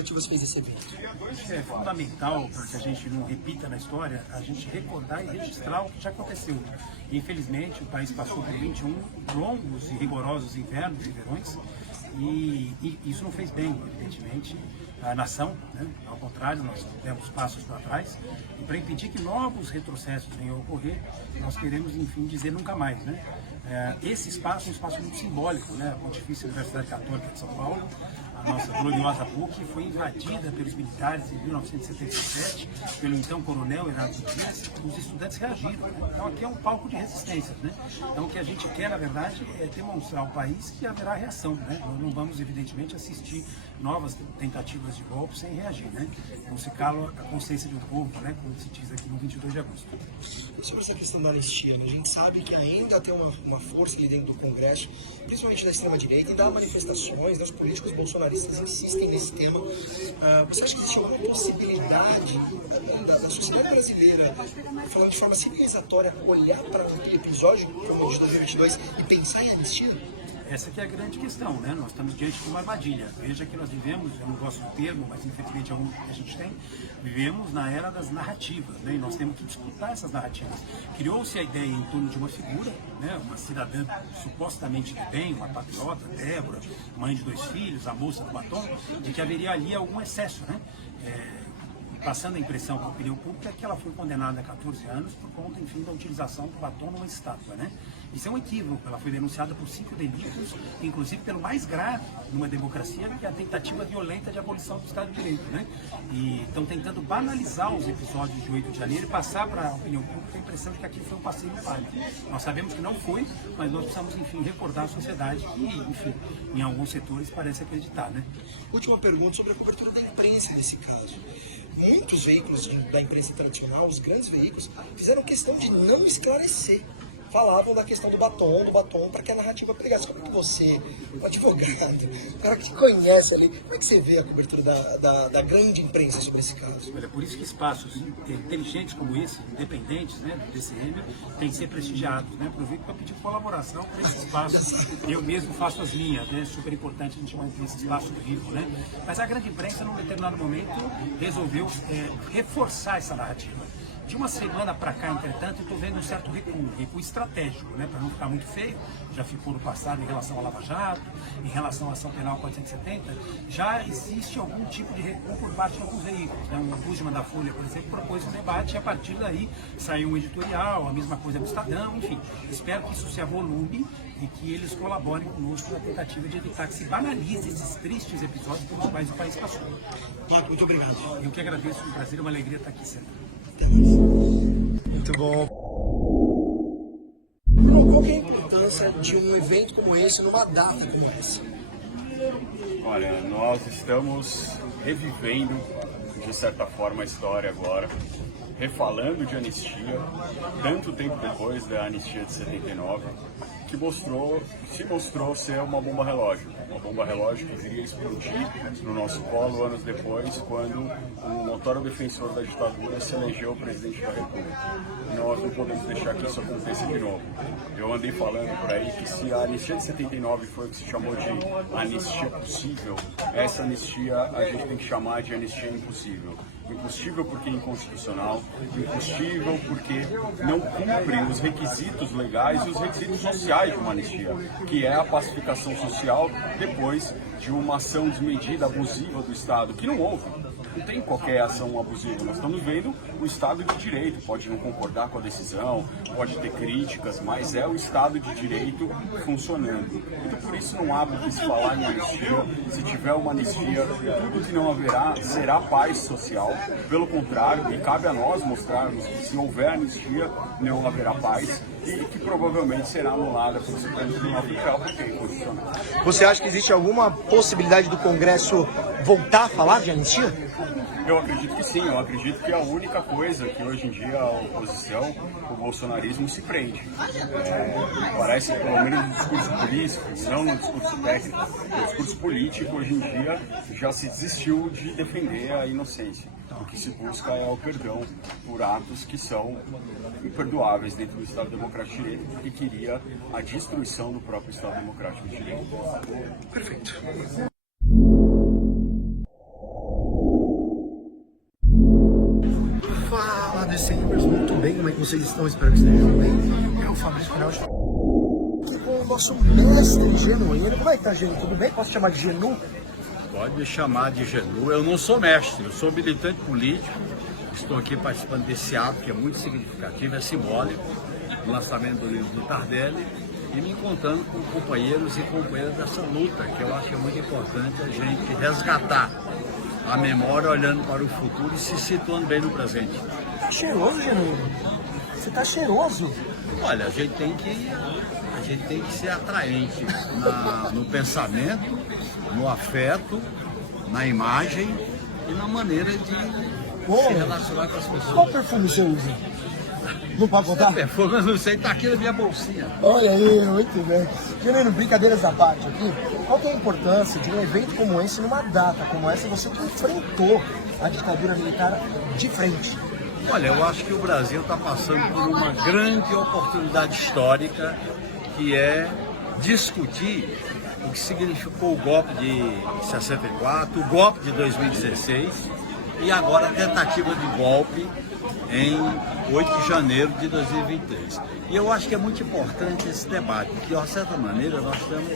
alternativas fez esse evento? É fundamental para que a gente não repita na história, a gente recordar e registrar o que já aconteceu. Infelizmente, o país passou por 21 longos e rigorosos invernos e verões, e isso não fez bem, evidentemente, à nação, né? Ao contrário, nós demos passos para trás, e para impedir que novos retrocessos venham a ocorrer, nós queremos, enfim, dizer nunca mais, né? Esse espaço é um espaço muito simbólico, né? A Pontifícia Universidade Católica de São Paulo, a nossa gloriosa PUC, foi invadida pelos militares em 1977, pelo então coronel Heraldo Dias, e os estudantes reagiram, né? Então aqui é um palco de resistência, né? Então o que a gente quer, na verdade, é demonstrar ao país que haverá reação, né? Nós não vamos, evidentemente, assistir novas tentativas de golpe sem reagir, né? Não se cala a consciência do povo, né? Como se diz aqui no 22 de agosto. Sobre essa questão da anistia, a gente sabe que ainda tem uma força ali dentro do Congresso, principalmente da extrema-direita, e dá manifestações, né? Os políticos bolsonaristas insistem nesse tema. Você acha que existe alguma possibilidade da sociedade brasileira, falando de forma civilizatória, olhar para um episódio como o de 2022 e pensar em anistia? Essa que é a grande questão, né? Nós estamos diante de uma armadilha. Veja que nós vivemos, eu não gosto do termo, mas infelizmente é um que a gente tem, vivemos na era das narrativas, né? E nós temos que disputar essas narrativas. Criou-se a ideia em torno de uma figura, né? Uma cidadã supostamente de bem, uma patriota, Débora, mãe de 2 filhos, a moça do batom, de que haveria ali algum excesso, né? Passando a impressão para a opinião pública que ela foi condenada a 14 anos por conta, enfim, da utilização do batom numa estátua, né? Isso é um equívoco. Ela foi denunciada por 5 delitos, inclusive pelo mais grave numa democracia, que é a tentativa violenta de abolição do Estado de Direito, né? E estão tentando banalizar os episódios de 8 de janeiro e passar para a opinião pública a impressão de que aqui foi um passeio palha. Nós sabemos que não foi, mas nós precisamos, enfim, recordar a sociedade que, enfim, em alguns setores parece acreditar, né? Última pergunta sobre a cobertura da imprensa nesse caso. Muitos veículos da imprensa tradicional, os grandes veículos, fizeram questão de não esclarecer. Falavam da questão do batom, para que a narrativa pegasse. Como é que você, um advogado, um cara que te conhece ali, como é que você vê a cobertura da grande imprensa sobre esse caso? Olha, por isso que espaços inteligentes como esse, independentes, né, do DCM, têm que ser prestigiados, né? Aproveito para pedir colaboração para esse espaço. Eu mesmo faço as minhas, né? Super importante a gente manter esse espaço vivo, né? Mas a grande imprensa, num determinado momento, resolveu reforçar essa narrativa. De uma semana para cá, entretanto, eu estou vendo um certo recuo estratégico, né, para não ficar muito feio. Já ficou no passado em relação ao Lava Jato, em relação à ação penal 470, já existe algum tipo de recuo por parte de alguns veículos, né? Um Guzman da Folha, por exemplo, propôs um debate e a partir daí saiu um editorial, a mesma coisa do Estadão, enfim. Espero que isso se avolume e que eles colaborem conosco na tentativa de evitar que se banalize esses tristes episódios pelos quais o país passou. Muito obrigado. Eu que agradeço, um prazer e uma alegria estar aqui sempre. Muito bom. Qual que é a importância de um evento como esse, numa data como essa? Olha, nós estamos revivendo, de certa forma, a história agora, refalando de anistia, tanto tempo depois da anistia de 79, que se mostrou ser uma bomba relógio que viria explodir no nosso colo anos depois, quando um notório defensor da ditadura se elegeu presidente da República. Nós não podemos deixar que isso aconteça de novo. Eu andei falando por aí que se a anistia de 79 foi o que se chamou de anistia possível, essa anistia a gente tem que chamar de anistia impossível. Impossível porque é inconstitucional, impossível porque não cumpre os requisitos legais e os requisitos sociais de uma anistia, que é a pacificação social depois de uma ação desmedida, abusiva do Estado, que não houve. Não tem qualquer ação abusiva, nós estamos vendo o Estado de Direito, pode não concordar com a decisão, pode ter críticas, mas é o Estado de Direito funcionando. Então por isso não há por que se falar em anistia, se tiver uma anistia, tudo que não haverá será paz social, pelo contrário, e cabe a nós mostrarmos que se houver anistia, não haverá paz, e que provavelmente será anulada pelo Supremo Tribunal Federal, porque é inconstitucional. Você acha que existe alguma possibilidade do Congresso voltar a falar de anistia? Eu acredito que sim, eu acredito que é a única coisa que hoje em dia a oposição, o bolsonarismo se prende. Parece que pelo menos no discurso político, não no discurso técnico, no discurso político hoje em dia já se desistiu de defender a inocência. O que se busca é o perdão por atos que são imperdoáveis dentro do Estado Democrático de Direito, porque queria a destruição do próprio Estado Democrático de Direito. Perfeito. vocês estão? Espero que estejam bem. Eu, Fabrício Canal, estou aqui com o nosso mestre genuíno. Como é que tá, Genu? Tudo bem? Posso chamar de Genu? Pode me chamar de Genu. Eu não sou mestre, eu sou militante político. Estou aqui participando desse ato que é muito significativo, é simbólico, o lançamento do livro do Tardelli, e me encontrando com companheiros e companheiras dessa luta, que eu acho que é muito importante a gente resgatar a memória olhando para o futuro e se situando bem no presente. Tá cheiroso, Genuíno. Você tá cheiroso. Olha, a gente tem que ser atraente no pensamento, no afeto, na imagem e na maneira de se relacionar com as pessoas. Qual perfume você usa? Não pode contar? Perfume, eu não sei, tá aqui na minha bolsinha. Olha aí, muito bem. Genuíno, brincadeiras à parte aqui, qual que é a importância de um evento como esse, numa data como essa, você que enfrentou a ditadura militar de frente? Olha, eu acho que o Brasil está passando por uma grande oportunidade histórica, que é discutir o que significou o golpe de 64, o golpe de 2016 e agora a tentativa de golpe em 8 de janeiro de 2023. E eu acho que é muito importante esse debate, porque de certa maneira nós estamos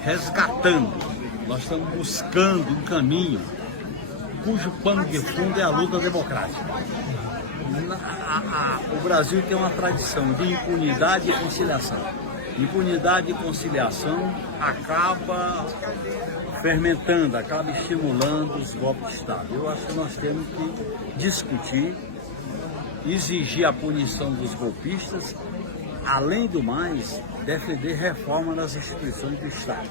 resgatando, nós estamos buscando um caminho cujo pano de fundo é a luta democrática. O Brasil tem uma tradição de impunidade e conciliação. Impunidade e conciliação acaba fermentando, acaba estimulando os golpes de Estado. Eu acho que nós temos que discutir, exigir a punição dos golpistas, além do mais, defender reforma nas instituições do Estado.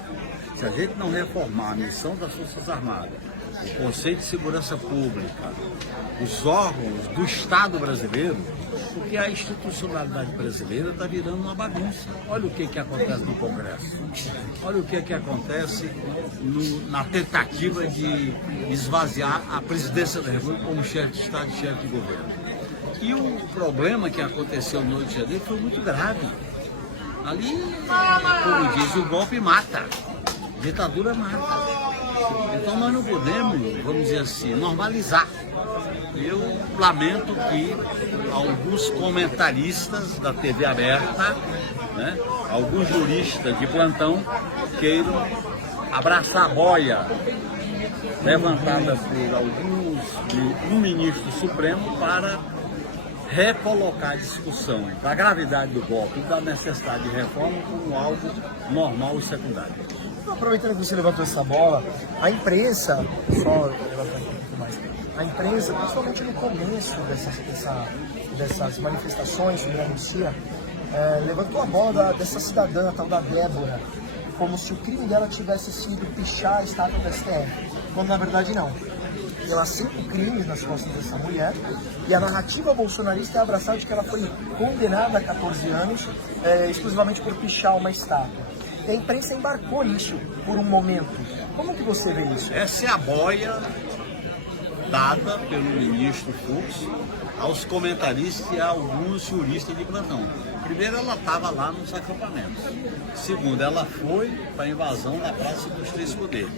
Se a gente não reformar a missão das Forças Armadas, o Conselho de Segurança Pública, os órgãos do Estado brasileiro, porque a institucionalidade brasileira está virando uma bagunça. Olha o que acontece no Congresso. Olha o que acontece na tentativa de esvaziar a presidência da República como chefe de Estado e chefe de governo. E o problema que aconteceu no 8 de janeiro foi muito grave. Ali, como diz, o golpe mata. A ditadura mata. Então nós não podemos, vamos dizer assim, normalizar. Eu lamento que alguns comentaristas da TV aberta, né, alguns juristas de plantão queiram abraçar a boia levantada por um ministro supremo para recolocar a discussão da gravidade do golpe e da necessidade de reforma como algo normal e secundário. Aproveitando que você levantou essa bola, a imprensa, só levantando um pouco mais, a imprensa, principalmente no começo dessas manifestações sobre a anistia, levantou a bola dessa cidadã, a tal da Débora, como se o crime dela tivesse sido pichar a estátua do STF, quando na verdade não. Ela há 5 crimes nas costas dessa mulher, e a narrativa bolsonarista é abraçada de que ela foi condenada a 14 anos exclusivamente por pichar uma estátua. E a imprensa embarcou nisso por um momento. Como que você vê isso? Essa é a boia dada pelo ministro Fux aos comentaristas e a alguns juristas de plantão. Primeiro, ela estava lá nos acampamentos. Segundo, ela foi para a invasão da Praça dos Três Poderes.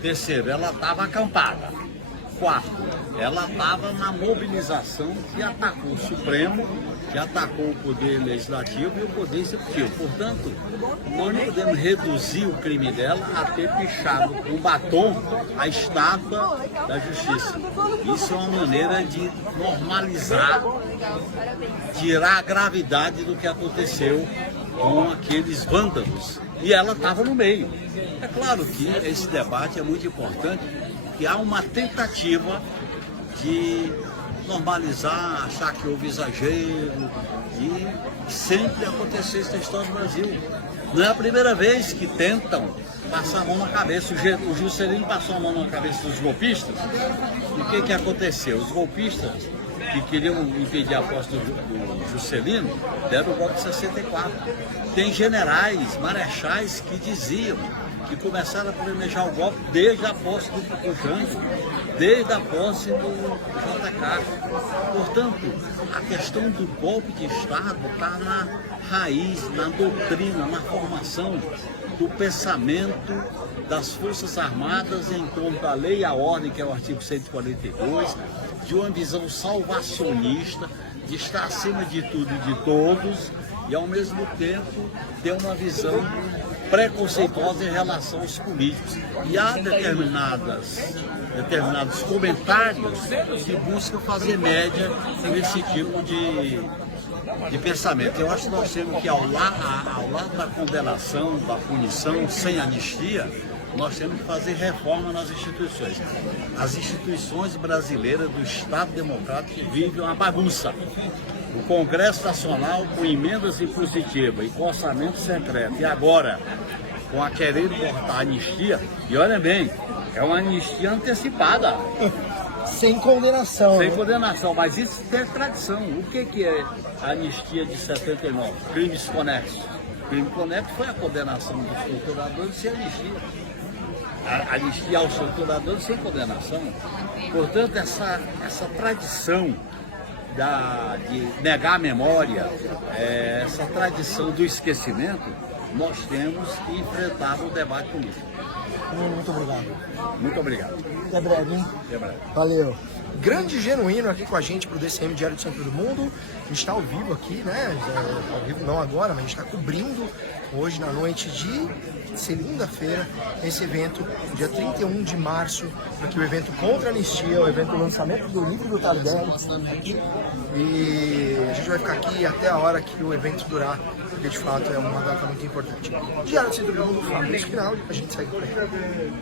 Terceiro, ela estava acampada. Quarto, ela estava na mobilização que atacou o Supremo, que atacou o Poder Legislativo e o Poder Executivo. Portanto, nós não podemos reduzir o crime dela a ter pichado com batom a estátua da Justiça. Isso é uma maneira de normalizar, tirar a gravidade do que aconteceu com aqueles vândalos. E ela estava no meio. É claro que esse debate é muito importante, que há uma tentativa de normalizar, achar que houve exagero, e sempre aconteceu isso na história do Brasil. Não é a primeira vez que tentam passar a mão na cabeça. O Juscelino passou a mão na cabeça dos golpistas. E o que aconteceu? Os golpistas que queriam impedir a posse do Juscelino deram o golpe de 64. Tem generais, marechais que diziam que começaram a planejar o golpe desde a posse do Jango, desde a posse do JK. Portanto, a questão do golpe de Estado está na raiz, na doutrina, na formação do pensamento das Forças Armadas em torno da lei e a ordem, que é o artigo 142, de uma visão salvacionista, de estar acima de tudo e de todos e, ao mesmo tempo, ter uma visão preconceituosa em relação aos políticos. E há determinados comentários que buscam fazer média nesse tipo de pensamento. Eu acho que nós temos que, ao lado da condenação, da punição, sem anistia, nós temos que fazer reforma nas instituições. As instituições brasileiras do Estado Democrático vivem uma bagunça. O Congresso Nacional com emendas impositivas e com orçamento secreto. E agora, com a querendo cortar a anistia, e olha bem, é uma anistia antecipada. Sem condenação. Sem condenação, mas isso tem tradição. O que é a anistia de 79? Crimes conexos. Crime conexo foi a condenação dos torturadores sem anistia. A anistia aos torturadores sem condenação. Portanto, essa tradição de negar a memória, essa tradição do esquecimento, nós temos que enfrentar o debate político. Muito obrigado. Muito obrigado. Até breve, hein? Até breve. Valeu. Grande Genuíno aqui com a gente pro DCM Diário do Centro do Mundo. A gente está ao vivo aqui, né? Ao vivo não agora, mas a gente está cobrindo hoje na noite de segunda-feira esse evento, dia 31 de março, aqui o evento contra a anistia, o evento do lançamento do livro do Tardelli aqui. E a gente vai ficar aqui até a hora que o evento durar, porque de fato é uma data muito importante. Diário do Centro do Mundo, Fabrício Final, a gente segue por aí.